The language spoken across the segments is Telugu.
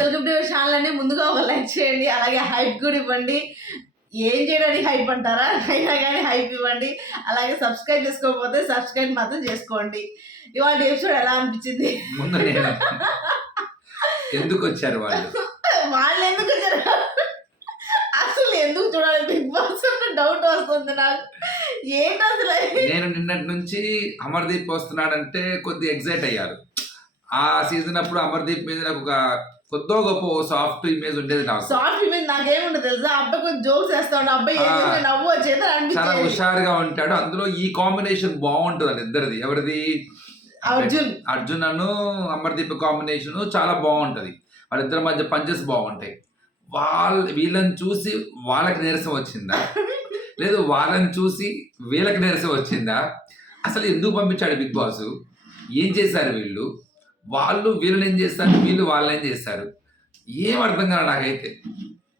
వెల్కమ్ టు ఛానల్ ముందుగా ఒక లైక్ చేయండి అలాగే హైప్ కూడా ఇవ్వండి. ఏం చేయడానికి హైప్ అంటారా? అయినా కానీ హైప్ ఇవ్వండి. అలాగే సబ్స్క్రైబ్ చేసుకోకపోతే సబ్స్క్రైబ్ మాత్రం చేసుకోండి. ఇవాళ ఎపిసోడ్ ఎలా అనిపించింది? ఎందుకు వచ్చారు వాళ్ళు? వాళ్ళు ఎందుకు వచ్చారు? అసలు ఎందుకు చూడాలి? బిగ్ బాస్ డౌట్ వస్తుంది నాకు. ఏంటి అసలు? నేను నిన్నటి నుంచి అమర్దీప్ వస్తున్నాడంటే కొద్ది ఎగ్జైట్ అయ్యారు. ఆ సీజన్ అప్పుడు అమర్దీప్ మీద నాకు ఒక కొద్దో గొప్ప సాఫ్ట్ ఇమేజ్ ఉండేది నాకు. సాఫ్ట్ ఇమేజ్ నాకేముండదు తెలుసా? అబ్బాయి కొంచెం జోక్స్ వేస్తా ఉండే అబ్బాయి నవ్వు వచ్చేది చాలా హుషారుగా ఉంటాడు. అందులో ఈ కాంబినేషన్ బాగుంటుంది అని ఇద్దరిది. ఎవరిది? అర్జున్. అర్జున్ అను అమర్దీప్ కాంబినేషన్ చాలా బాగుంటది. వాళ్ళిద్దరి మధ్య పంచెస్ బాగుంటాయి. వాళ్ళ వీళ్ళని చూసి వాళ్ళకి నీరసం వచ్చిందా? లేదు వాళ్ళని చూసి వీళ్ళకి నీరసం వచ్చిందా? అసలు ఎందుకు పంపించాడు బిగ్ బాస్? ఏం చేశారు వీళ్ళు? వాళ్ళు వీళ్ళని ఏం చేస్తారు? వీళ్ళు వాళ్ళని ఏం చేస్తారు? ఏం అర్థం కాదు నాకైతే.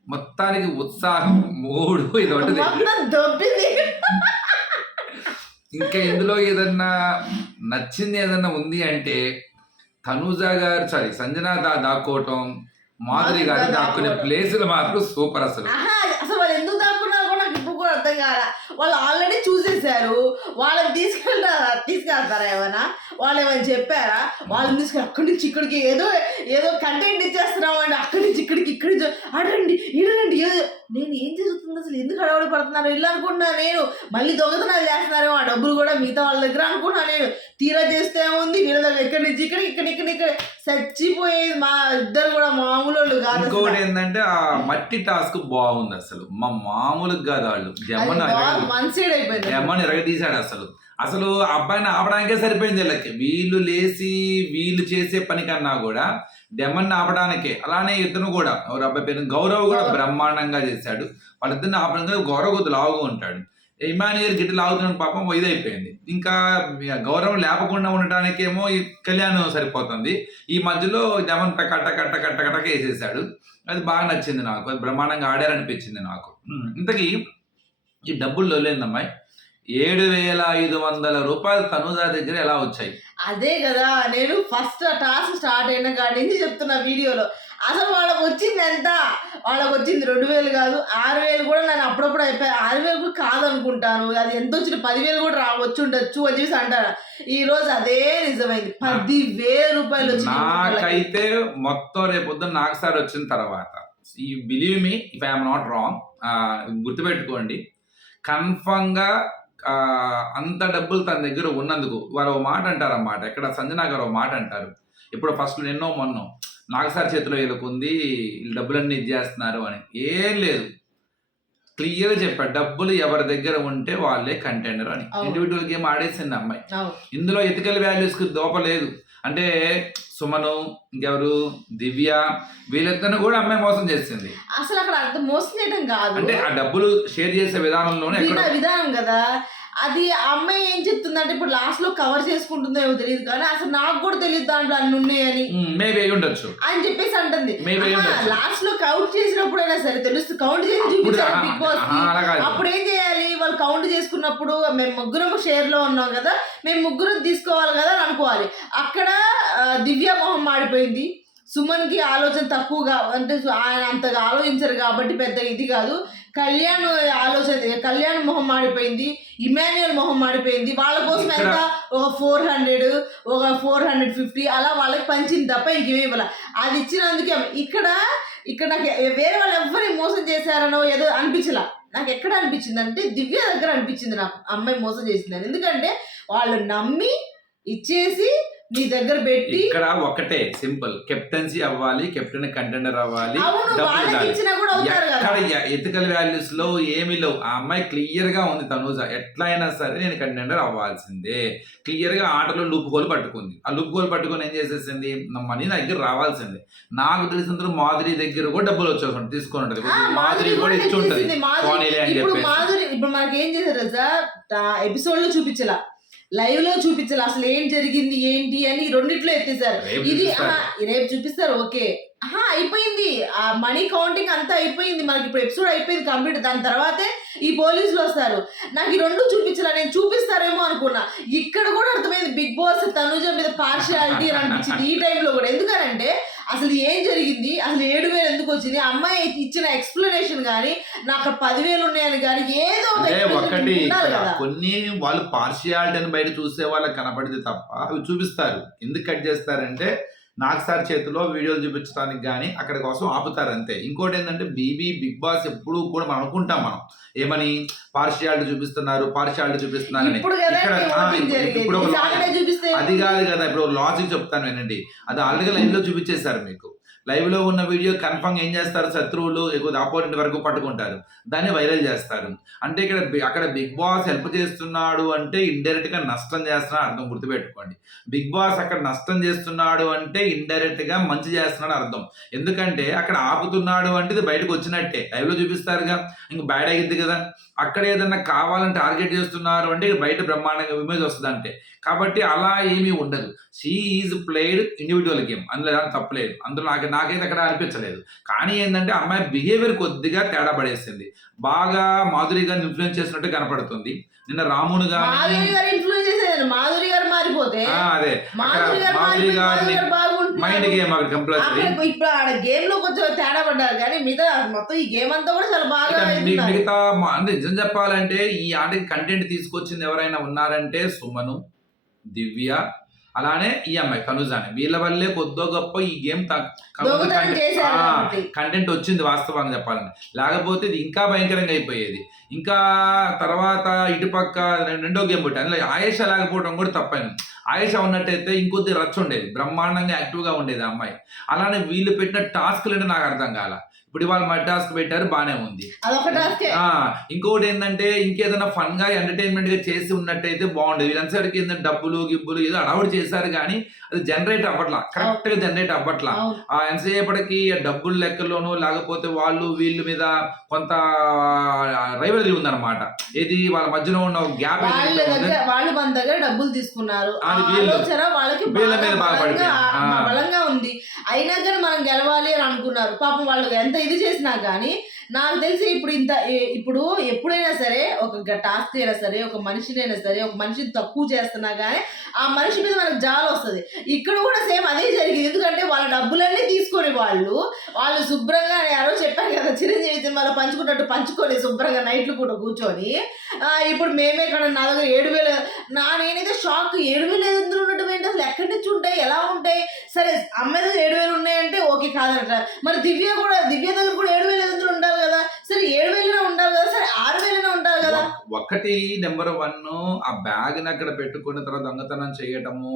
మొత్తానికి ఉత్సాహం మూడు ఇది ఒకటి ఇంకా ఇందులో ఏదన్నా నచ్చింది ఏదన్నా ఉంది అంటే తనూజ గారు సారీ సంజన దా దాక్కోవటం మాధురి గారు దాక్కునే. ప్లేసులు మాత్రం సూపర్ అసలు. అర్థం కాల. వాళ్ళు ఆల్రెడీ చూసేసారు వాళ్ళని తీసుకెళ్తారా తీసుకెళ్తారా ఏమైనా? వాళ్ళు ఏమైనా చెప్పారా? వాళ్ళని తీసుకుని అక్కడి నుంచి ఇక్కడికి ఏదో ఏదో కంటెంట్ ఇచ్చేస్తున్నామండి. అక్కడి నుంచి ఇక్కడికి ఇక్కడి నుంచి అడండి ఇడండి ఏదో నేను ఏం జరుగుతుంది అసలు ఎందుకు హడావుడి పడుతున్నారు? ఇల్లు అనుకుంటున్నా నేను. మళ్ళీ దొంగతనాలు చేస్తున్నారేమో ఆ డబ్బులు కూడా మిగతా వాళ్ళ దగ్గర అనుకున్నా నేను. తీరా చేస్తే ఉంది వీళ్ళ దగ్గర ఇక్కడి నుంచి ఇక్కడ ఇక్కడ ఇక్కడ ఇక్కడ చచ్చిపోయేది మా ఇద్దరు కూడా మామూలు వాళ్ళు కాదు. ఇంకోటి ఏంటంటే ఆ మట్టి టాస్క్ బాగుంది అసలు. మా మామూలుగా కాదు వాళ్ళు. అయిపోయింది. జమ్మని ఎరగదీశాడు అసలు. అసలు అబ్బాయిని ఆపడానికే సరిపోయింది వీళ్ళకి. వీళ్ళు లేచి వీళ్ళు చేసే పని కన్నా కూడా డెమన్ ఆపడానికే. అలానే ఇతను కూడా. ఎవరు అబ్బాయి పేరు? గౌరవ్ కూడా. బ్రహ్మాండంగా చేశాడు. వాళ్ళిద్దరిని ఆపడానికి గౌరవ్ కొద్ది లావుగా ఉంటాడు. ఇమానియల్ గిట్ల లాగుతున్న పాపం ఇదైపోయింది. ఇంకా గౌరవం లేపకుండా ఉండటానికేమో ఈ కళ్యాణ్ సరిపోతుంది. ఈ మధ్యలో డెమన్ కట్ట కట్ట కట్ట కట్టక వేసేసాడు అది బాగా నచ్చింది నాకు. అది బ్రహ్మాండంగా ఆడారనిపించింది నాకు. ఇంతకీ ఈ డబ్బుల్లో లేదమ్మాయి ఏడు వేల ఐదు వందల రూపాయలు తనుజా దగ్గర ఎలా వచ్చాయి? అదే కదా నేను ఫస్ట్ టాస్క్ స్టార్ట్ అయిన కాడి నుంచి చెప్తున్నా వీడియోలో. అసలు వాళ్ళకి వచ్చింది ఎంత? వాళ్ళకి వచ్చింది రెండు వేలు కాదు ఆరు వేలు కూడా నేను అప్పుడప్పుడు అయిపోయి. ఆరు వేలు కూడా కాదనుకుంటాను. అది ఎంత వచ్చిన పదివేలు కూడా రా వచ్చి ఉండొచ్చు అని చెప్పేసి అంటారు ఈ రోజు అదే నిజమైంది. పది వేల రూపాయలు. నాకైతే మొత్తం రేపు పొద్దున్న నాకు సార్ వచ్చిన తర్వాత ఈ believe me if I'm not wrong గుర్తుపెట్టుకోండి. కన్ఫర్మ్గా అంత డబ్బులు తన దగ్గర ఉన్నందుకు వారు ఒక మాట అంటారన్నమాట. ఎక్కడ సంజనా గారు ఒక మాట అంటారు. ఇప్పుడు ఫస్ట్ నిన్నో మొన్నో నాకు సార్ చేతిలో వీళ్ళకు ఉంది వీళ్ళు డబ్బులన్నీ ఇది చేస్తున్నారు అని. ఏం లేదు. క్లియర్ చెప్పాడు డబ్బులు ఎవరి దగ్గర ఉంటే వాళ్ళే కంటెండర్ అని. ఇండివిజువల్ గేమ్ ఆడేసింది అమ్మాయి. ఇందులో ఎథికల్ వాల్యూస్కి దోపలేదు అంటే సుమను ఇంకెవరు దివ్య వీళ్ళిద్దరిని కూడా అమ్మాయి మోసం చేసింది. అసలు అక్కడ మోసం చేయడం కాదు. అంటే ఆ డబ్బులు షేర్ చేసే విధానంలోనే విధానం కదా. అది అమ్మాయి ఏం చెప్తుందంటే ఇప్పుడు లాస్ట్లో కవర్ చేసుకుంటుందో ఏమో తెలియదు కానీ అసలు నాకు కూడా తెలియదు దాంట్లో అన్ని ఉన్నాయని. మేబీ ఉండొచ్చు. అని చెప్పేసి అంటుంది. లాస్ట్లో కౌంట్ చేసినప్పుడైనా సరే తెలుస్తుంది కౌంట్ చేసి చూపించాలి బిగ్ బాస్ అప్పుడు ఏం చేయాలి? వాళ్ళు కౌంట్ చేసుకున్నప్పుడు మేము ముగ్గురం షేర్లో ఉన్నాం కదా మేము ముగ్గురం తీసుకోవాలి కదా అని అనుకోవాలి. అక్కడ దివ్య మొహం మాడిపోయింది. సుమన్కి ఆలోచన తక్కువగా అంటే ఆయన అంతగా ఆలోచించరు కాబట్టి పెద్ద ఇది కాదు. కళ్యాణ్ ఆలోచన కళ్యాణ్ మొహం మాడిపోయింది ఇమాన్యుయల్ మొహం మాడిపోయింది. వాళ్ళ కోసం ఎంత? ఒక ఫోర్ హండ్రెడ్ ఒక ఫోర్ హండ్రెడ్ ఫిఫ్టీ అలా వాళ్ళకి పంచింది తప్ప ఇంకేమీ ఇవ్వాలి. అది ఇచ్చినందుకే ఇక్కడ ఇక్కడ నాకు వేరే వాళ్ళు ఎవరిని మోసం చేశారనో ఏదో అనిపించలా. నాకు ఎక్కడ అనిపించింది అంటే దివ్య దగ్గర అనిపించింది నాకు. అమ్మాయి మోసం చేసిందని. ఎందుకంటే వాళ్ళు నమ్మి ఇచ్చేసి నీ దగ్గర పెట్టి ఇక్కడ ఒకటే సింపుల్. కెప్టెన్సీ అవ్వాలి కెప్టెన్ కంటెండర్ అవ్వాలి ఎక్కడ ఎథికల్ వాల్యూస్లో ఏమీ లేవు. ఆ అమ్మాయి క్లియర్గా ఉంది తనూజ. ఎట్లా అయినా సరే నేను కంటెండర్ అవ్వాల్సిందే. క్లియర్గా ఆటలో లూప్ గోల్ పట్టుకుంది. ఆ లూప్ గోల్ పట్టుకొని ఏం చేసేసింది? మనీ నా దగ్గర రావాల్సిందే. నాకు తెలిసినంత మాధురి దగ్గర కూడా డబ్బులు వచ్చేసి తీసుకొని ఉంటది మాధురి కూడా ఇచ్చి ఉంటది. ఇప్పుడు మనకి ఏం చేశారు ఎపిసోడ్లో చూపించలా. లైవ్లో చూపించాలి. అసలు ఏం జరిగింది ఏంటి అని రెండిట్లో ఎత్తేసారు ఇది రేపు చూపిస్తారు ఓకే. ఆహా అయిపోయింది. ఆ మనీ కౌంటింగ్ అంతా అయిపోయింది. మనకి ఇప్పుడు ఎపిసోడ్ అయిపోయింది కంప్లీట్. దాని తర్వాతే ఈ పోలీసులు వస్తారు. నాకు ఈ రెండు చూపించాల? నేను చూపిస్తారేమో అనుకున్నా. ఇక్కడ కూడా అర్థమైంది. బిగ్ బాస్ తనుజ మీద పార్షియాలిటీ అని అనిపించింది. ఈ టైంలో కూడా. ఎందుకనంటే అసలు ఏం జరిగింది? అసలు ఏడు వేలు ఎందుకు వచ్చింది? అమ్మాయి ఇచ్చిన ఎక్స్ప్లెనేషన్ కానీ నాకు పదివేలు ఉన్నాయని కానీ ఏదో ఒకటి కొన్ని వాళ్ళు పార్షియాలిటీని బయట చూసే వాళ్ళకి కనపడితే తప్ప అవి చూపిస్తారు. ఎందుకు కట్ చేస్తారంటే నాకు సార్ చేతిలో వీడియోలు చూపించడానికి కానీ అక్కడ కోసం ఆపుతారు అంతే. ఇంకోటి ఏంటంటే బీబీ బిగ్ బాస్ ఎప్పుడు కూడా మనం అనుకుంటాం మనం. ఏమని? పార్షియాలిటీ చూపిస్తున్నారు పార్షియాలిటీ ఆ, ఓటింగ్ ఇప్పుడు- అది కాదు కదా ఇప్పుడు లాజిక్ చెప్తాను వినండి. అది ఆల్రెడీ లైవ్లో చూపించేశారు మీకు. లైవ్లో ఉన్న వీడియో కన్ఫర్మ్ ఏం చేస్తారు? శత్రువులు ఎక్కువ ఆపోనెంట్ వరకు పట్టుకుంటారు. దాన్ని వైరల్ చేస్తారు. అంటే ఇక్కడ బి- అక్కడ బిగ్ బాస్ హెల్ప్ చేస్తున్నాడు అంటే ఇండైరెక్ట్గా నష్టం చేస్తున్నాడు అర్థం గుర్తుపెట్టుకోండి. బిగ్ బాస్ అక్కడ నష్టం చేస్తున్నాడు అంటే ఇండైరెక్ట్గా మంచి చేస్తున్నాడు అర్థం. ఎందుకంటే అక్కడ ఆపుతున్నాడు అంటే ఇది బయటకు వచ్చినట్టే. లైవ్లో చూపిస్తారుగా. ఇంక బ్యాడ్ అయ్యింది కదా. అక్కడ ఏదన్నా కావాలని టార్గెట్ చేస్తున్నారు అంటే ఇక బయట బ్రహ్మాండంగా ఇమేజ్ వస్తుంది అంటే కాబట్టి అలా ఏమీ ఉండదు. She is played individual game అందులో తప్పలేదు అందులో నాకు నాకైతే అక్కడ అనిపించలేదు. కానీ ఏంటంటే అమ్మాయి బిహేవియర్ కొద్దిగా తేడా పడేసింది. బాగా మాధురి గారిని ఇన్ఫ్లుయెన్స్ చేసినట్టు కనపడుతుంది. నిన్న రామును గారు మాధురి మారిపోతే అదే. మాధురి గారిని. మైండ్ గేమ్ అక్కడ కంపల్సరీ ఇప్పుడు ఆడ గేమ్లో కొంచెం తేడా పడ్డారు. కానీ మిగతా మొత్తం ఈ గేమ్ అంతా కూడా చాలా బాగా. మిగతా అంటే నిజం చెప్పాలంటే ఈ ఆటకి కంటెంట్ తీసుకొచ్చింది ఎవరైనా ఉన్నారంటే సుమను. దివ్య అలానే ఈ అమ్మాయి తనుజాని వీళ్ళ వల్లే కొద్దో గొప్ప ఈ గేమ్. కంటెంట్ వచ్చింది వాస్తవంగా చెప్పాలంటే. లేకపోతే ఇది ఇంకా భయంకరంగా అయిపోయేది. ఇంకా తర్వాత ఇటుపక్క రెండో గేమ్ పుట్టి అందులో ఆయేష లేకపోవడం కూడా తప్పైంది. ఆయేష ఉన్నట్టయితే ఇంకొద్ది రచ్చ ఉండేది. బ్రహ్మాండంగా యాక్టివ్గా ఉండేది ఆ అమ్మాయి. అలానే వీళ్ళు పెట్టిన టాస్క్లు అంటే నాకు అర్థం కాల. ఇప్పుడు వాళ్ళు మై టాస్క్ పెట్టారు బానే ఉంది. ఇంకోటి ఏంటంటే ఇంకేదైనా ఫన్గా ఎంటర్టైన్మెంట్గా చేసి ఉన్నట్టయితే బాగుండేది. వీళ్ళందరికీ ఏంటంటే డబ్బులు గిబ్బులు ఏదో అడవుడు చేశారు కానీ అది జనరేట్ అవ్వట్లా కరెక్ట్గా జనరేట్ అవ్వట్లా. ఆ ఎంతసేపటికి డబ్బుల లెక్కలోనూ లేకపోతే వాళ్ళు వీళ్ళ మీద కొంత రైవలరీ ఉందన్నమాట. ఏది వాళ్ళ మధ్యలో ఉన్న గ్యాప్ వాళ్ళ మన దగ్గర డబ్బులు తీసుకున్నారు. వాళ్ళకి వీళ్ళ మీద బాగా ఉంది. అయినా కానీ మనం గెలవాలి అని అనుకున్నారు. పాపం వాళ్ళు ఎంత ఇది చేసినా కానీ నాకు తెలిసి ఇప్పుడు ఇంత ఇప్పుడు ఎప్పుడైనా సరే ఒక టాస్క్ అయినా సరే ఒక మనిషినైనా సరే ఒక మనిషిని తక్కువ చేస్తున్నా కానీ ఆ మనిషి మీద మనకు జాలి వస్తుంది. ఇక్కడ కూడా సేమ్ అదే జరిగింది. ఎందుకంటే వాళ్ళ డబ్బులన్నీ తీసుకొని వాళ్ళు వాళ్ళు శుభ్రంగా ఎవరో చెప్పారు కదా చిరంజీవి సినిమాలో పంచుకున్నట్టు పంచుకొని శుభ్రంగా నైట్లు పూట కూర్చొని ఇప్పుడు మేమే ఇక్కడ నా దగ్గర ఏడు వేలు నా నేనైతే షాక్ ఏడు వేలు ఎందులో ఉండటం ఏంటి అసలు ఎక్కడి నుంచి సరే అమ్మాయి దగ్గర ఏడు వేలు ఉన్నాయంటే ఓకే కాదంట మరి దివ్య కూడా దివ్య దగ్గర కూడా ఏడు వేలు ఎదురు ఉండాలి కదా? సరే ఏడు వేలనే ఉండాలి కదా? సరే ఆరు వేలనే ఉండాలి కదా? ఒకటి నెంబర్ వన్ ఆ బ్యాగ్ అక్కడ పెట్టుకున్న తర్వాత దొంగతనం చేయటము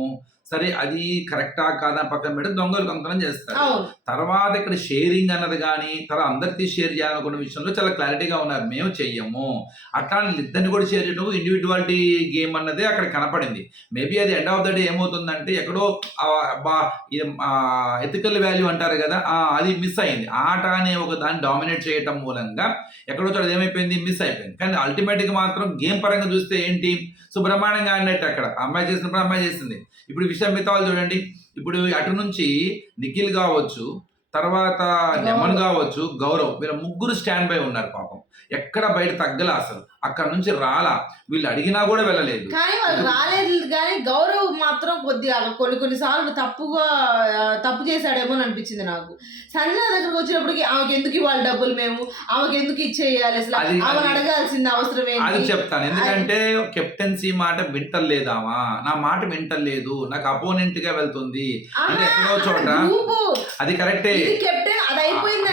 సరే అది కరెక్టా కాదా పక్కన పెట్టి దొంగలు దొంగతనం చేస్తారు. తర్వాత ఇక్కడ షేరింగ్ అన్నది కానీ తర్వాత అందరికీ షేర్ చేయాలనుకున్న విషయంలో చాలా క్లారిటీగా ఉన్నారు. మేము చెయ్యము. అట్లా ఇద్దరిని కూడా షేర్ చేయడం ఇండివిజువాలిటీ గేమ్ అన్నదే అక్కడ కనపడింది. మేబీ అది ఎండ్ ఆఫ్ ద డే ఏమవుతుందంటే ఎక్కడో ఎథికల్ వాల్యూ అంటారు కదా అది మిస్ అయింది. ఆట అనే ఒక దాన్ని డామినేట్ చేయటం మూలంగా ఎక్కడో చోట ఏమైపోయింది? మిస్ అయిపోయింది. కానీ అల్టిమేట్గా మాత్రం గేమ్ పరంగా చూస్తే ఏంటి? సుబ్రహ్మణ్యంగా అన్నట్టు అక్కడ. అమ్మాయి చేసినప్పుడు అమ్మాయి చేసింది. ఇప్పుడు ఈ చూడండి. ఇప్పుడు అటు నుంచి నిఖిల్ కావచ్చు తర్వాత నెమన్ కావచ్చు గౌరవ్ వీళ్ళ ముగ్గురు స్టాండ్ బై ఉన్నారు పాపం. ఎక్కడ బయట తగ్గల అసలు. అక్కడ నుంచి రాలా. వీళ్ళు అడిగినా కూడా వెళ్ళలేదు. కానీ వాళ్ళు రాలేదు కానీ గౌరవ్ మాత్రం కొద్దిగా కొన్ని కొన్ని సార్లు తప్పుగా తప్పు చేశాడేమో అని అనిపించింది నాకు. సంజన దగ్గరకు వచ్చినప్పటికి ఆమెకి ఎందుకు ఇవ్వాలి డబ్బులు మేము? ఆమెకి ఎందుకు ఇచ్చేయాలి అసలు? ఆమెను అది- అడగాల్సింది అవసరం అది చెప్తాను. ఎందుకంటే కెప్టెన్సీ మాట వింటలేదామా నా మాట వింటలేదు. నాకు అపోనెంట్గా వెళ్తుంది. అంటే ఎక్కడో చోట. గ్రూపు అది కరెక్టే కెప్టెన్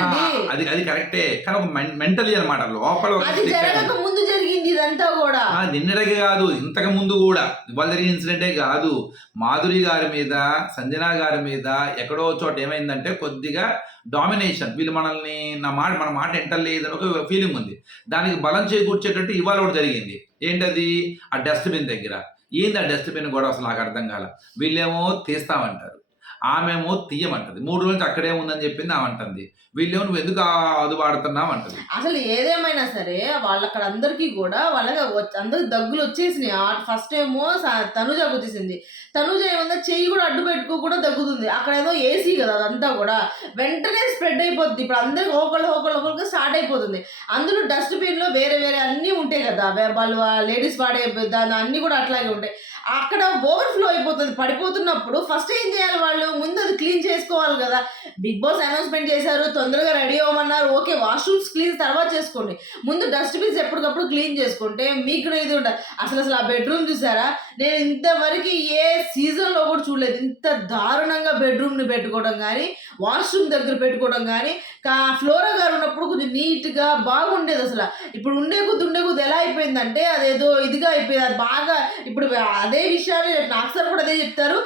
అది అది అది కరెక్టే. కానీ ఒక మెంటలీ అనమాట లోపల అది జరగక ముందు జరిగింది ఇదంతా కూడా. నిన్నటికే కాదు ఇంతకు ముందు కూడా. ఇవాళ జరిగిన ఇన్సిడెంటే కాదు. మాధురి గారి మీద సంజన గారి మీద ఎక్కడో చోట ఏమైందంటే కొద్దిగా డామినేషన్ వీళ్ళు మనల్ని నా మాట మన మాట ఎంటలేదు అని ఒక ఫీలింగ్ ఉంది. దానికి బలం చేకూర్చేటట్టు ఇవాళ ఒకటి జరిగింది. ఏంటది? ఆ డస్ట్బిన్ దగ్గర. ఏంది ఆ డస్ట్బిన్ కూడా అసలు నాకు అర్థం కాల. వీళ్ళేమో తీస్తామంటారు. ఆమెమో తీయమంటది. మూడు రోజులు అక్కడే ఉందని చెప్పింది ఆమె అంటుంది వీళ్ళేమో నువ్వు ఎందుకు అది వాడుతున్నావు అంటది అసలు ఏదేమైనా సరే వాళ్ళ అక్కడ అందరికీ కూడా వాళ్ళకి అందరికి దగ్గులు వచ్చేసినాయి. ఫస్ట్ ఏమో స- తనుజ వచ్చేసింది తనుజ ఏమన్నా చెయ్యి కూడా అడ్డు పెట్టుకో కూడా దగ్గుతుంది. అక్కడ ఏదో ఏసీ కదా అదంతా కూడా. వెంటనే స్ప్రెడ్ అయిపోతుంది ఇప్పుడు అందరికి ఒకళ్ళు ఒకళ్ళు ఒకరికి స్టార్ట్ అయిపోతుంది. అందులో డస్ట్బిన్లో వేరే వేరే అన్నీ ఉంటాయి కదా. వాళ్ళు లేడీస్ వాడే దాని అన్నీ కూడా అట్లాగే ఉంటాయి. అక్కడ ఓవర్ఫ్లో అయిపోతుంది. పడిపోతున్నప్పుడు ఫస్ట్ ఏం చేయాలి వాళ్ళు? చేశారు ముందు అది క్లీన్ చేసుకోవాలి కదా. బిగ్ బాస్ అనౌన్స్మెంట్ చేశారు తొందరగా రెడీ అవ్వమన్నారు. ఓకే వాష్రూమ్స్ క్లీన్ తర్వాత చేసుకోండి. ముందు డస్ట్బిన్స్ ఎప్పటికప్పుడు క్లీన్ చేసుకుంటే మీకు కూడా ఇది ఉండదు అసలు అసలు ఆ బెడ్రూమ్ చూసారా? నేను ఇంతవరకు ఏ సీజన్లో కూడా చూడలేదు. ఇంత దారుణంగా బెడ్రూమ్ని పెట్టుకోవడం కానీ వాష్రూమ్ దగ్గర పెట్టుకోవడం కానీ కా ఫ్లోరా గారు ఉన్నప్పుడు కొంచెం నీట్గా బాగుండేది అసలు. ఇప్పుడు ఉండే కొద్ది ఉండే కొద్ది ఎలా అయిపోయిందంటే అదేదో ఇదిగా అయిపోయింది. అది బాగా ఇప్పుడు అదే విషయాలు నాకు సార్ కూడా అదే చెప్తారు.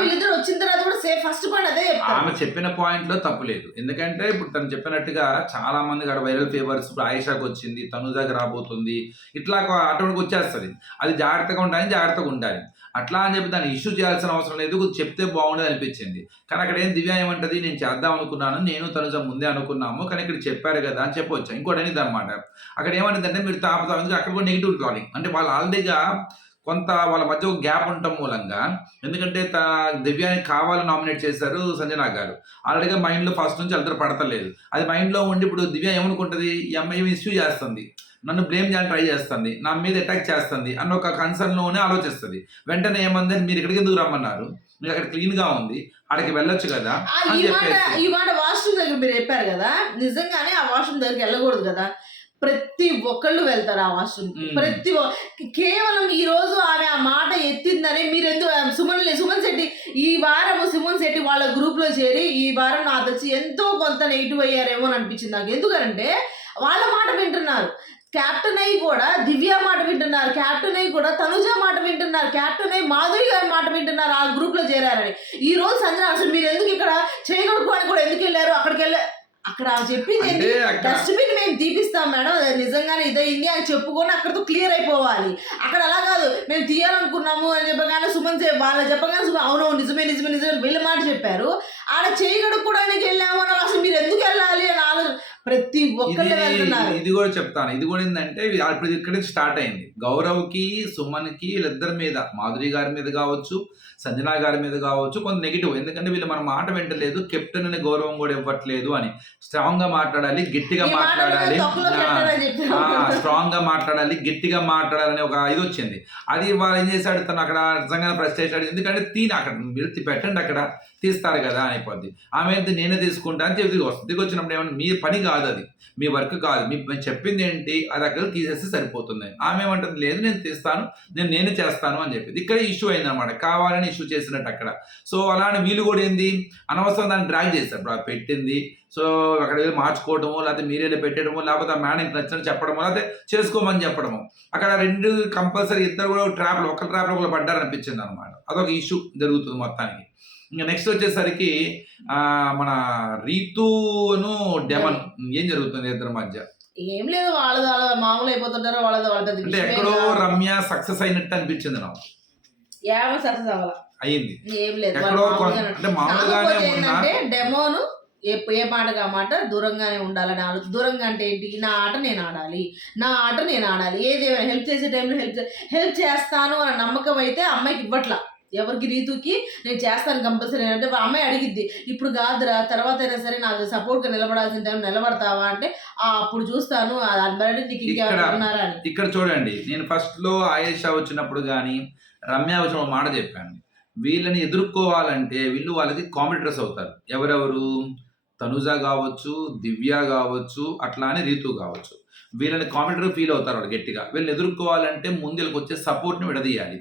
వీళ్ళిద్దరు వచ్చిన తర్వాత కూడా సేఫ్ ఫస్ట్ పాయింట్ అదే ఆమె చెప్పిన పాయింట్లో తప్పు లేదు. ఎందుకంటే ఇప్పుడు తను చెప్పినట్టుగా చాలా మంది కూడా వైరల్ ఫీవర్స్ ఇప్పుడు ఆయిషాకి వచ్చింది తనుజాకి రాబోతుంది. ఇట్లా అటువంటి వచ్చేస్తుంది. అది జాగ్రత్తగా ఉండాలి జాగ్రత్తగా ఉండాలి. అట్లా అని చెప్పి దాన్ని ఇష్యూ చేయాల్సిన అవసరం లేదు. చెప్తే బాగుండదు అనిపించింది. కానీ అక్కడ ఏం దివ్య ఏమంటది నేను చేద్దాం అనుకున్నాను. నేను తనుజ ముందే అనుకున్నాము. కానీ ఇక్కడ చెప్పారు కదా అని చెప్పవచ్చు ఇంకోటి అనేది అనమాట అక్కడ ఏమనిందంటే మీరు తాపుతాం అక్కడ కూడా నెగిటివ్ ట్రాలింగ్ అంటే వాళ్ళు ఆల్రెడీగా కొంత వాళ్ళ మధ్య ఒక గ్యాప్ ఉండటం మూలంగా ఎందుకంటే త దివ్యాని కావాలని నామినేట్ చేశారు సంజనా గారు. ఆల్రెడీగా మైండ్లో ఫస్ట్ నుంచి అందరూ పడతలేదు. అది మైండ్లో ఉండి ఇప్పుడు దివ్య ఏమనుకుంటుంది? ఈ అమ్మాయి ఇష్యూ చేస్తుంది. నన్ను బ్లేమ్ చేయాలని ట్రై చేస్తుంది. నా మీద అటాక్ చేస్తుంది అన్న ఒక కన్సర్న్లోనే ఆలోచిస్తుంది. వెంటనే ఏమంది? మీరు ఇక్కడికి ఎందుకు రమ్మన్నారు? మీరు అక్కడ క్లీన్గా ఉంది. అక్కడికి వెళ్ళొచ్చు కదా? ఈ మాట వాష్రూమ్ దగ్గర మీరు చెప్పారు కదా? నిజంగానే ఆ వాష్రూమ్ దగ్గరికి వెళ్ళకూడదు కదా? ప్రతి ఒక్కళ్ళు వెళ్తారు ఆ వాష్రూమ్ మ్మ్. ప్రతి కేవలం ఈ రోజు ఆమె ఆ మాట ఎత్తిందని మీరు ఎందుకు సుమన్ సుమన్ శెట్టి ఈ వారం సుమన్ శెట్టి వాళ్ళ గ్రూప్లో చేరి ఈ వారం నాకు వచ్చి ఎంతో కొంత నెగిటివ్ అయ్యారేమో అని అనిపించింది నాకు. ఎందుకంటే వాళ్ళ మాట వింటున్నారు. క్యాప్టెన్ అయ్యి కూడా దివ్య మాట వింటున్నారు. క్యాప్టెన్ అయ్యి కూడా తనుజ మాట వింటున్నారు. క్యాప్టెన్ అయ్యి మాధురి గారి మాట వింటున్నారు. ఆ గ్రూప్లో చేరారని. ఈ రోజు సంజన అసలు మీరు ఎందుకు ఇక్కడ చేయగలుగుకోవడానికి కూడా ఎందుకు వెళ్ళారు? అక్కడికి వెళ్ళారు అక్కడ చెప్పింది డస్ట్బిన్ మేము తీపిస్తాం మేడం అది నిజంగానే ఇదయింది అని చెప్పుకొని అక్కడతో క్లియర్ అయిపోవాలి. అక్కడ అలా కాదు మేము తీయాలనుకున్నాము అని చెప్పగానే సుమన్ వాళ్ళ చెప్పగానే సుమన్ అవును నిజమే నిజమే నిజమే వీళ్ళ మాట చెప్పారు. ఆడ చేయగడుక్కోవడానికి వెళ్ళాము అని అసలు మీరు ఎందుకు వెళ్ళాలి అని ఆలోచన ప్రతి ఒక్కళ్ళు వెళ్తున్నారు. ఇది కూడా చెప్తాను. ఇది కూడా ఏంటంటే ఇప్పుడు ఇక్కడ స్టార్ట్ అయింది. గౌరవ్కి సుమన్కి వీళ్ళిద్దరి మీద మాధురి గారి మీద కావచ్చు సంజనా గారి మీద కావచ్చు కొంత నెగిటివ్ ఎందుకంటే వీళ్ళు మన మాట వింటలేదు కెప్టెన్ అనే గౌరవం కూడా ఇవ్వట్లేదు అని. స్ట్రాంగ్గా మాట్లాడాలి గట్టిగా మాట్లాడాలి. స్ట్రాంగ్గా మాట్లాడాలి గట్టిగా మాట్లాడాలని ఒక ఇది వచ్చింది. అది వాళ్ళు ఏం చేశాడు తను అక్కడ నిజంగా ఫ్రస్ట్రేషన్ ఎందుకంటే తీని అక్కడ మీరు పెట్టండి అక్కడ తీస్తారు కదా అయిపోద్ది ఆమె నేనే తీసుకుంటా అని చెప్పి వస్తుంది. దిగి వచ్చినప్పుడు ఏమన్నా మీ పని కాదు అది మీ వర్క్ కాదు మీ చెప్పింది ఏంటి అది అక్కడ తీసేస్తే సరిపోతుంది. ఆమె ఏమంటుంది లేదు నేను తీస్తాను నేను నేనే చేస్తాను అని చెప్పింది. ఇక్కడ ఇష్యూ అయింది అనమాట కావాలని ఇష్యూ చేసినట్టు అక్కడ. సో అలానే వీళ్ళు కూడా ఏంది? అనవసరం దాన్ని డ్రాగ్ అది పెట్టింది. సో అక్కడ వెళ్ళి మార్చుకోవడము లేకపోతే మీరే వెళ్ళి పెట్టడము లేకపోతే ఆ మేడం నచ్చినట్టు చెప్పడము లేకపోతే చేసుకోమని చెప్పడము. అక్కడ రెండు కంపల్సరీ ఇద్దరు కూడా ట్రాప్లో ఒక ట్రాప్లో ఒకరు పడ్డారనిపించింది అనమాట అదొక ఇష్యూ జరుగుతుంది మొత్తానికి. ఇంకా నెక్స్ట్ వచ్చేసరికి మన రీతును డెమన్ ఏం జరుగుతుంది ఇద్దరి మధ్య? ఏం లేదు వాళ్ళది వాళ్ళ మామూలు అయిపోతుంటారు వాళ్ళది వాళ్ళ ఎక్కడో. రమ్య సక్సెస్ అయినట్టు అనిపించింది నాకు. ఏమో సక్సెస్ అవ్వాల? అయింది ఏం లేదు ఎక్కడో కొ- అంటే మామూలుగానే ఉన్నా ఏంటంటే డెమోను ఏ ఏ మాటగా ఆ మాట దూరంగానే ఉండాలని ఆలోచన దూరంగా అంటే ఏంటి? నా ఆట నేను ఆడాలి. నా ఆట నేను ఆడాలి. ఏది హెల్ప్ చేసే టైంలో హెల్ప్ హెల్ప్ చేస్తాను అన్న నమ్మకం అయితే అమ్మాయికి ఇవ్వట్లా. ఎవరికి రీతుకి నేను చేస్తాను కంపల్సరీ అంటే ఆ అమ్మాయి అడిగిద్ది ఇప్పుడు కాదురా తర్వాత అయినా సరే నాకు సపోర్ట్గా నిలబడాల్సిన టైం నిలబడతావా? అంటే "ఆ, అప్పుడు చూస్తాను. బయట నీకు ఇంకెవరు ఇక్కడ- ఉన్నారా? అని. ఇక్కడ చూడండి నేను ఫస్ట్లో ఆయేషా వచ్చినప్పుడు కానీ రమ్య వచ్చిన ఒక మాట చెప్పాను. వీళ్ళని ఎదుర్కోవాలంటే వీళ్ళు వాళ్ళకి కాంపిటర్స్ అవుతారు. ఎవరెవరు? తనుజ కావచ్చు దివ్య కావచ్చు అట్లానే రీతు కావచ్చు. వీళ్ళని కాంపిటేటర్ ఫీల్ అవుతారు వాళ్ళు గట్టిగా. వీళ్ళని ఎదుర్కోవాలంటే ముందు వీళ్ళకి వచ్చే సపోర్ట్ని విడదీయాలి.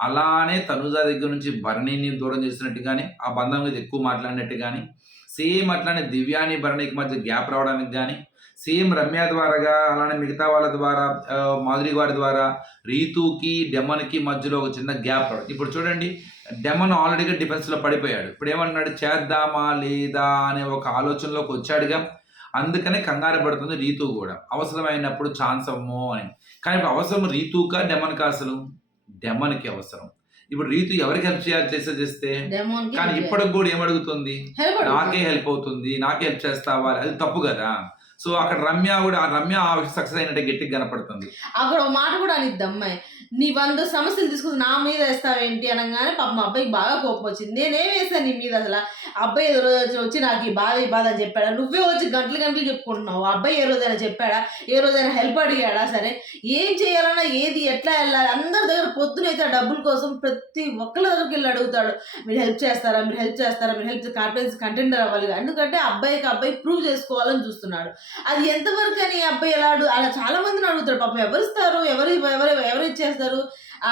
అలానే తనుజ దగ్గర నుంచి భరణిని దూరం చేసినట్టు కానీ ఆ బంధం మీద ఎక్కువ మాట్లాడినట్టు కానీ సేమ్ అట్లానే దివ్యాని భరణికి మధ్య గ్యాప్ రావడానికి కానీ సేమ్ రమ్య ద్వారాగా అలానే మిగతా వాళ్ళ ద్వారా మాధురి గారి ద్వారా రీతుకి డెమన్కి మధ్యలో ఒక చిన్న గ్యాప్ రావడం ఇప్పుడు చూడండి డెమన్ ఆల్రెడీగా డిఫెన్స్లో పడిపోయాడు. ఇప్పుడు ఏమన్నాడు? చేద్దామా లేదా అనే ఒక ఆలోచనలోకి వచ్చాడుగా. అందుకనే కంగారు పడుతుంది రీతు కూడా. అవసరమైనప్పుడు ఛాన్స్ అమ్మో అని. కానీ ఇప్పుడు అవసరం రీతుకా డెమన్కా అసలు? డెమన్కి అవసరం. ఇప్పుడు రీతు ఎవరికి హెల్ప్ చేయాలి చేస్తే చేస్తే? కానీ ఇప్పటికి కూడా ఏమడుగుతుంది? నాకే హెల్ప్ అవుతుంది నాకే హెల్ప్ చేస్తావా? అది తప్పు కదా. సో అక్కడ రమ్య కూడా ఆ రమ్య సక్సెస్ అయినట్టే గట్టిగా కనపడుతుంది. అక్కడ ఒక మాట కూడా అనిద్ది అమ్మాయి. నీ వంద సమస్యలు తీసుకుని నా మీద వేస్తావేంటి అనగానే పాప మా అబ్బాయికి బాగా కోపం వచ్చింది. నేనేం వేసాను నీ మీద అసలు? అబ్బాయి ఏదో రోజు వచ్చి నాకు ఈ బాధ ఈ బాధ అని చెప్పాడా? నువ్వే వచ్చి గంటలు గంటలు చెప్పుకుంటున్నావు. ఆ అబ్బాయి ఏ రోజైనా చెప్పాడా? ఏ రోజైనా హెల్ప్ అడిగాడా? సరే. ఏం చేయాలన్నా ఏది ఎట్లా వెళ్ళాలి? అందరి దగ్గర పొద్దునైతే ఆ డబ్బుల కోసం ప్రతి ఒక్కరి దగ్గరికి వెళ్ళి అడుగుతాడు. మీరు హెల్ప్ చేస్తారా? మీరు హెల్ప్ చేస్తారా? మీరు హెల్ప్ కాన్ఫిడెన్స్ కంటెండర్ అవ్వాలి ఎందుకంటే అబ్బాయికి అబ్బాయి ప్రూవ్ చేసుకోవాలని చూస్తున్నాడు. అది ఎంతవరకు అని అబ్బాయి ఎలా అడుగు అలా చాలా మందిని అడుగుతాడు. పాపం ఎవరిస్తారు ఎవరు ఎవరు ఎవరు ఇచ్చేస్తారు? ఆ,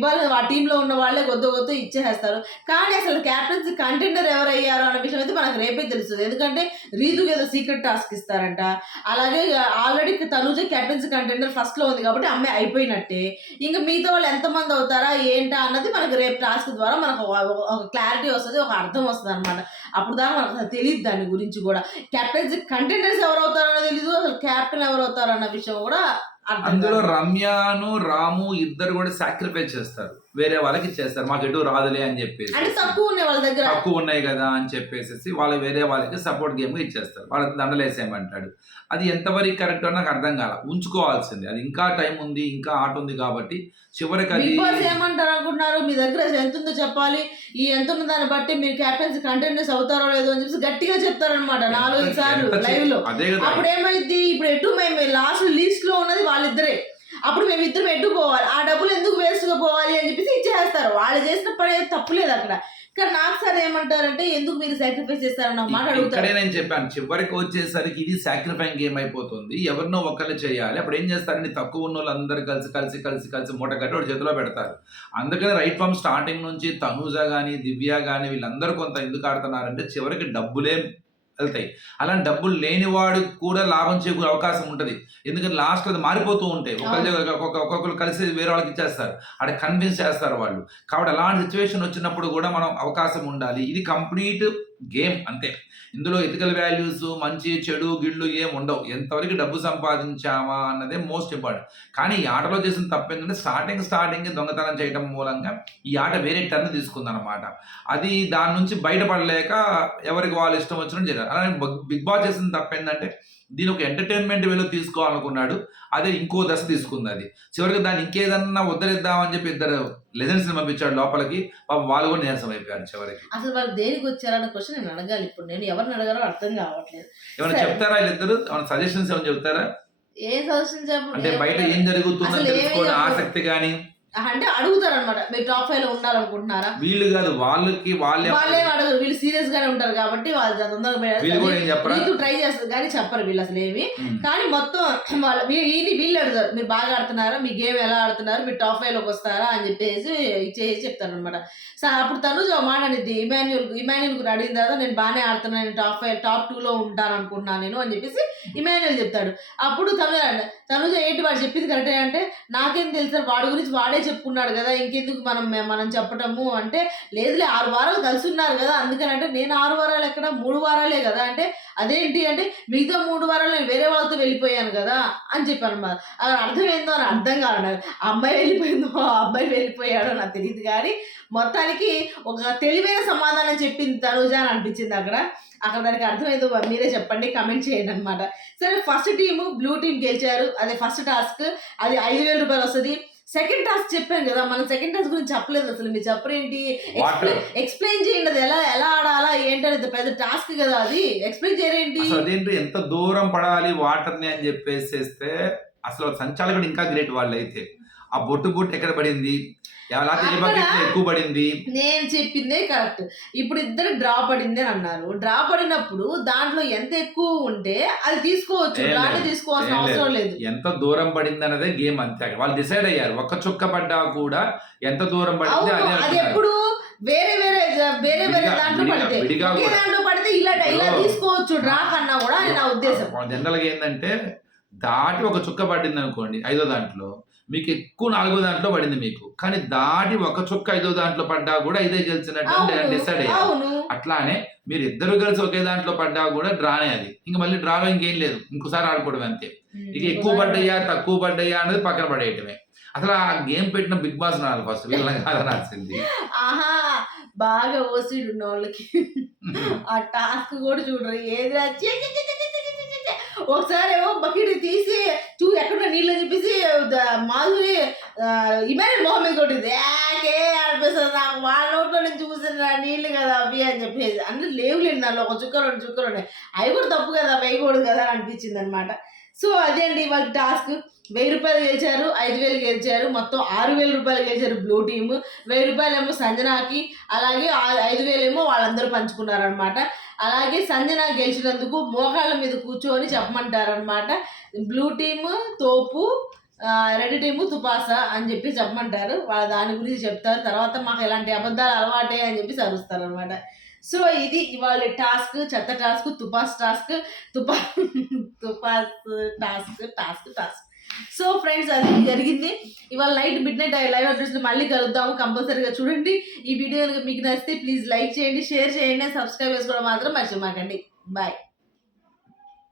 వాళ్ళు ఆ టీంలో ఉన్న వాళ్ళే కొద్ది కొత్త ఇచ్చేస్తారు కానీ అసలు క్యాప్టెన్సీ కంటెండర్ ఎవరు అయ్యారు అన్న విషయం అయితే మనకు రేపే తెలుస్తుంది. ఎందుకంటే రీతుకి ఏదో సీక్రెట్ టాస్క్ ఇస్తారంట. అలాగే ఆల్రెడీ తనుజ క్యాప్టెన్సీ కంటెండర్ ఫస్ట్లో ఉంది కాబట్టి అమ్మాయి అయిపోయినట్టే. ఇంకా మిగతా వాళ్ళు ఎంతమంది అవుతారా ఏంటా అన్నది మనకు రేపు టాస్క్ ద్వారా మనకు ఒక- క్లారిటీ వస్తుంది ఒక అర్థం వస్తుంది అనమాట అప్పుడు దాకా మనకు తెలియదు దాని గురించి కూడా. క్యాప్టెన్సీ కంటెండర్స్ ఎవరు అవుతారో తెలీదు అసలు క్యాప్టెన్ ఎవరు అవుతారన్న విషయం కూడా అందులో. రమ్యను రాము ఇద్దరు కూడా సాక్రిఫైస్ చేస్తారు. వేరే వాళ్ళకి ఇచ్చేస్తారు మాకు ఎటు రాదులే అని చెప్పేసి. తక్కువ ఉన్నాయి వాళ్ళ దగ్గర. తక్కువ ఉన్నాయి కదా అని చెప్పేసి వాళ్ళు వేరే వాళ్ళకి సపోర్ట్ గేమ్ ఇచ్చేస్తారు. వాళ్ళకి దండలేసేయమంటాడు. అది ఎంతవరకు కరెక్ట్ నాకు అర్థం కాల. ఉంచుకోవాల్సింది. అది ఇంకా టైం ఉంది ఇంకా ఆట ఉంది కాబట్టి చివరికి అది ఏమంటారు అనుకుంటున్నారు మీ దగ్గర ఎంత ఉందో చెప్పాలి. ఈ ఎంత ఉన్న దాన్ని బట్టి మీరు క్యాప్టెన్సీ కంటెండర్స్ అవుతారో లేదో అని చెప్పి గట్టిగా చెప్తారనమాట నాలుగు సార్లు లైవ్లో. అదే కదా. అప్పుడు ఏమైంది ఇప్పుడు ఎటు మేము లాస్ట్ లీస్ట్ లో ఉన్నది వాళ్ళిద్దరే. అప్పుడు మేము ఇద్దరం ఎటు ఆ డబ్బులు ఎందుకు వేస్ట్గా పోవాలి అని చెప్పేసి ఇచ్చేస్తారు. వాళ్ళు చేసిన పని తప్పులేదు అక్కడ. కానీ నాకు సార్ ఏమంటారంటే ఎందుకు మీరు సాక్రిఫైస్ చేస్తారన్న మాట అడుగుతారు. నేను చెప్పాను చివరికి వచ్చేసరికి ఇది సాక్రిఫైంగ్ గేమ్ అయిపోతుంది ఎవరినో ఒకళ్ళు చేయాలి. అప్పుడు ఏం చేస్తారండి? తక్కువ ఉన్న వాళ్ళందరూ కలిసి కలిసి కలిసి కలిసి మూట కట్టి వాడు చేతిలో పెడతారు. అందుకని రైట్ ఫ్రమ్ స్టార్టింగ్ నుంచి తనూజ కానీ దివ్య కానీ వీళ్ళందరూ కొంత ఎందుకు ఆడుతున్నారంటే చివరికి డబ్బులే వెళ్తాయి. అలాంటి డబ్బులు లేనివాడు కూడా లాభం చేకూరే అవకాశం ఉంటుంది. ఎందుకంటే లాస్ట్ అది మారిపోతూ ఉంటాయి. ఒక్కొక్కరు కలిసి వేరే వాళ్ళకి ఇచ్చేస్తారు. అక్కడ కన్విన్స్ చేస్తారు వాళ్ళు. కాబట్టి అలాంటి సిచ్యువేషన్ వచ్చినప్పుడు కూడా మనం అవకాశం ఉండాలి. ఇది కంప్లీట్ గేమ్ అంతే. ఇందులో ఎథికల్ వాల్యూస్ మంచి చెడు గిళ్ళు ఏం ఉండవు. ఎంతవరకు డబ్బు సంపాదించామా అన్నదే మోస్ట్ ఇంపార్టెంట్ కానీ ఈ ఆటలో చేసిన తప్పు ఏంటంటే స్టార్టింగ్ స్టార్టింగ్ దొంగతనం చేయడం మూలంగా ఈ ఆట వేరే టర్న్ తీసుకుందనమాట అది దాని నుంచి బయటపడలేక ఎవరికి వాళ్ళు ఇష్టం వచ్చినట్టు చేయాలి అలానే బిగ్ బాస్ చేసిన తప్పు ఏంటంటే దీని ఒక ఎంటర్టైన్మెంట్ వేలో తీసుకోవాలనుకున్నాడు. అదే ఇంకో దశ తీసుకుంది అది. చివరికి దాన్ని ఇంకేదన్నా ఉద్ధరిద్దామని చెప్పి ఇద్దరు లెజెండ్స్ పంపించాడు లోపలికి. పాపం వాళ్ళు కూడా నీరసం అయిపోయారు చివరికి. అసలు వాళ్ళు దేనికి వచ్చారన్న క్వశ్చన్ నేను అడగాలి. ఇప్పుడు నేను ఎవరిని అడగాలో అర్థం కావట్లేదు. ఏమైనా. చెప్తారా వీళ్ళిద్దరు? ఏమైనా సజెషన్స్ ఏమైనా చెప్తారా? ఏ సజెషన్ అంటే బయట ఏం ఏమీ తెలుసుకోవడం. ఆసక్తి కానీ అంటే అడుగుతారు అనమాట మీరు టాప్ ఫైవ్లో ఉండాలనుకుంటున్నారా? వీళ్ళు కాదు వాళ్ళకి వాళ్ళే వాళ్ళేం అడగరు వీళ్ళు సీరియస్ గానే ఉంటారు కాబట్టి వాళ్ళు తొందరగా ట్రై చేస్తారు కానీ చెప్పరు వీళ్ళు అసలు ఏమి. కానీ మొత్తం వాళ్ళు వీళ్ళు వీళ్ళు అడుగుతారు మీరు బాగా ఆడుతున్నారా మీ గేమ్ ఎలా ఆడుతున్నారు మీరు టాప్ ఫైవ్లోకి వస్తారా అని చెప్పేసి ఇచ్చేసి చెప్తారు అనమాట సో అప్పుడు తను మాట అనేది ఇమాన్యుల్ ఇమాన్యుల్ కూడా అడిగిన తర్వాత నేను బాగానే ఆడుతున్నాను నేను టాప్ ఫైవ్ టాప్ టూ లో ఉంటాను అనుకుంటున్నాను నేను అని చెప్పేసి ఇమాన్యుల్ చెప్తాడు. అప్పుడు తను తనుజ ఏంటి వాడు చెప్పింది కరెక్టే అంటే నాకేం తెలుసు వాడి గురించి వాడే చెప్పుకున్నాడు కదా ఇంకెందుకు మనం మనం చెప్పటము? అంటే లేదులే ఆరు వారాలు కలిసి ఉన్నారు కదా అందుకని అంటే నేను ఆరు వారాలు ఎక్కడ? మూడు వారాలే కదా అంటే అదేంటి అంటే మిగతా మూడు వారాలు నేను వేరే వాళ్ళతో వెళ్ళిపోయాను కదా అని చెప్పాను అన్నమాట. అర్థం ఏందో అని అర్థం కాదు అమ్మాయి వెళ్ళిపోయిందో ఆ అబ్బాయి వెళ్ళిపోయాడో నాకు తెలియదు కానీ మొత్తానికి ఒక తెలివైన సమాధానం చెప్పింది తనుజ అని అనిపించింది అక్కడ. అక్కడ దానికి అర్థమైందో మీరే చెప్పండి కమెంట్ చేయండి అనమాట సరే ఫస్ట్ టీము బ్లూ టీం గెలిచారు. అదే ఫస్ట్ టాస్క్ అది ఐదు వేల రూపాయలు వస్తుంది. సెకండ్ టాస్క్ చెప్పాను కదా మనం సెకండ్ టాస్క్ గురించి చెప్పలేదు అసలు. మీరు చెప్పరేంటి? ఎక్స్ప్లెయిన్ చేయండి అది ఎలా ఎలా ఆడాలా ఏంటనేది పెద్ద టాస్క్ కదా అది. ఎక్స్ప్లెయిన్ చేయరేంటి? అదేంటి ఎంత దూరం పడాలి వాటర్ని అని చెప్పేసేస్తే అసలు సంచాలకుడు ఇంకా గ్రేట్ వాళ్ళు అయితే ఆ బొట్టు బొట్టు ఎక్కడ పడింది? ఎక్కువ పడింది? నేను చెప్పిందే కరెక్ట్. ఇప్పుడు ఇద్దరు డ్రా పడింది అని అన్నారు. డ్రా పడినప్పుడు దాంట్లో ఎంత ఎక్కువ ఉంటే అది తీసుకోవచ్చు. డ్రానే. తీసుకోవాల్సిన అవసరం లేదు. ఎంత దూరం పడింది అన్నదే గేమ్ అంతే. వాళ్ళు డిసైడ్ అయ్యారు. ఒక్క చుక్క పడ్డా కూడా ఎంత దూరం పడింది అదే. ఎప్పుడు వేరే వేరే వేరే వేరే దాంట్లో పడితే. ఒకే. దాంట్లో పడితే ఇలా ఇలా. తీసుకోవచ్చు డ్రా కన్నా కూడా అని నా ఉద్దేశం. జనరల్గా ఏంటంటే దాటి ఒక చుక్క పడింది అనుకోండి ఐదో దాంట్లో మీకు ఎక్కువ నాలుగో దాంట్లో పడింది మీకు. కానీ దాటి ఒక చుక్క ఐదో దాంట్లో పడ్డా కూడా ఇదే గెలిచినట్టు డిసైడ్ అయ్యారు. అట్లానే మీరు ఇద్దరు కలిసి ఒకే దాంట్లో పడ్డా కూడా డ్రానే అది. ఇంకా మళ్ళీ డ్రాలో ఇంకేం లేదు. ఇంకోసారి ఆడుకోవడం అంతే. ఇక ఎక్కువ పడ్డాయా తక్కువ పడ్డాయా అనేది పక్కన పడేయటమే. అసలు ఆ గేమ్ పెట్టిన బిగ్ బాస్ నాలు ఫస్ట్ వీళ్ళని కాదనాల్సింది. ఆహా బాగా ఓసిడ్ వాళ్ళకి ఆ టాస్క్ కూడా చూడరు. ఏది ఒకసారి ఏమో బకెట్ తీసి చూ ఎక్కడ నీళ్ళు చెప్పేసి మాధురి ఇమాన్ మొహం మీద కొట్టింది. ఏకే అనిపిస్తుంది నాకు. వాళ్ళ నోట్లో నేను చూసిన నీళ్ళు కదా అవి అని చెప్పేసి. అంటే లేవులేండి దానిలో ఒక చుక్క రెండు చుక్కలు ఉన్నాయి. అవి కూడా తప్పు కదా వేయకూడదు కదా అనిపించింది అనమాట సో అదే అండి వాళ్ళ టాస్క్? వెయ్యి రూపాయలు గెలిచారు ఐదు వేలు గెలిచారు మొత్తం ఆరు వేల రూపాయలు గెలిచారు బ్లూ టీమ్ వెయ్యి రూపాయలు ఏమో సంజనాకి అలాగే ఐదు వేలేమో వాళ్ళందరూ పంచుకున్నారనమాట అలాగే సంజన గెలిచినందుకు మోకాళ్ళ మీద కూర్చొని చెప్పమంటారనమాట బ్లూ టీమ్ తోపు రెడ్ టీము తుపాసా అని చెప్పి చెప్పమంటారు. వాళ్ళ దాని గురించి చెప్తారు. తర్వాత మాకు ఇలాంటి అబద్ధాలు అలవాటే అని చెప్పి సరుస్తారు అనమాట సో ఇది ఇవాళ టాస్క్ చెత్త టాస్క్ తుపాస్ టాస్క్ తుపా తుపాస్ task task task. So friends అది జరిగింది. ఇవాళ night midnight live address మళ్ళీ కలుద్దాము కంపల్సరీగా చూడండి. ఈ వీడియో మీకు నచ్చితే ప్లీజ్ లైక్ చేయండి షేర్ చేయండి సబ్స్క్రైబ్ చేసుకోవడం మాత్రం మర్చిపోకండి. బాయ్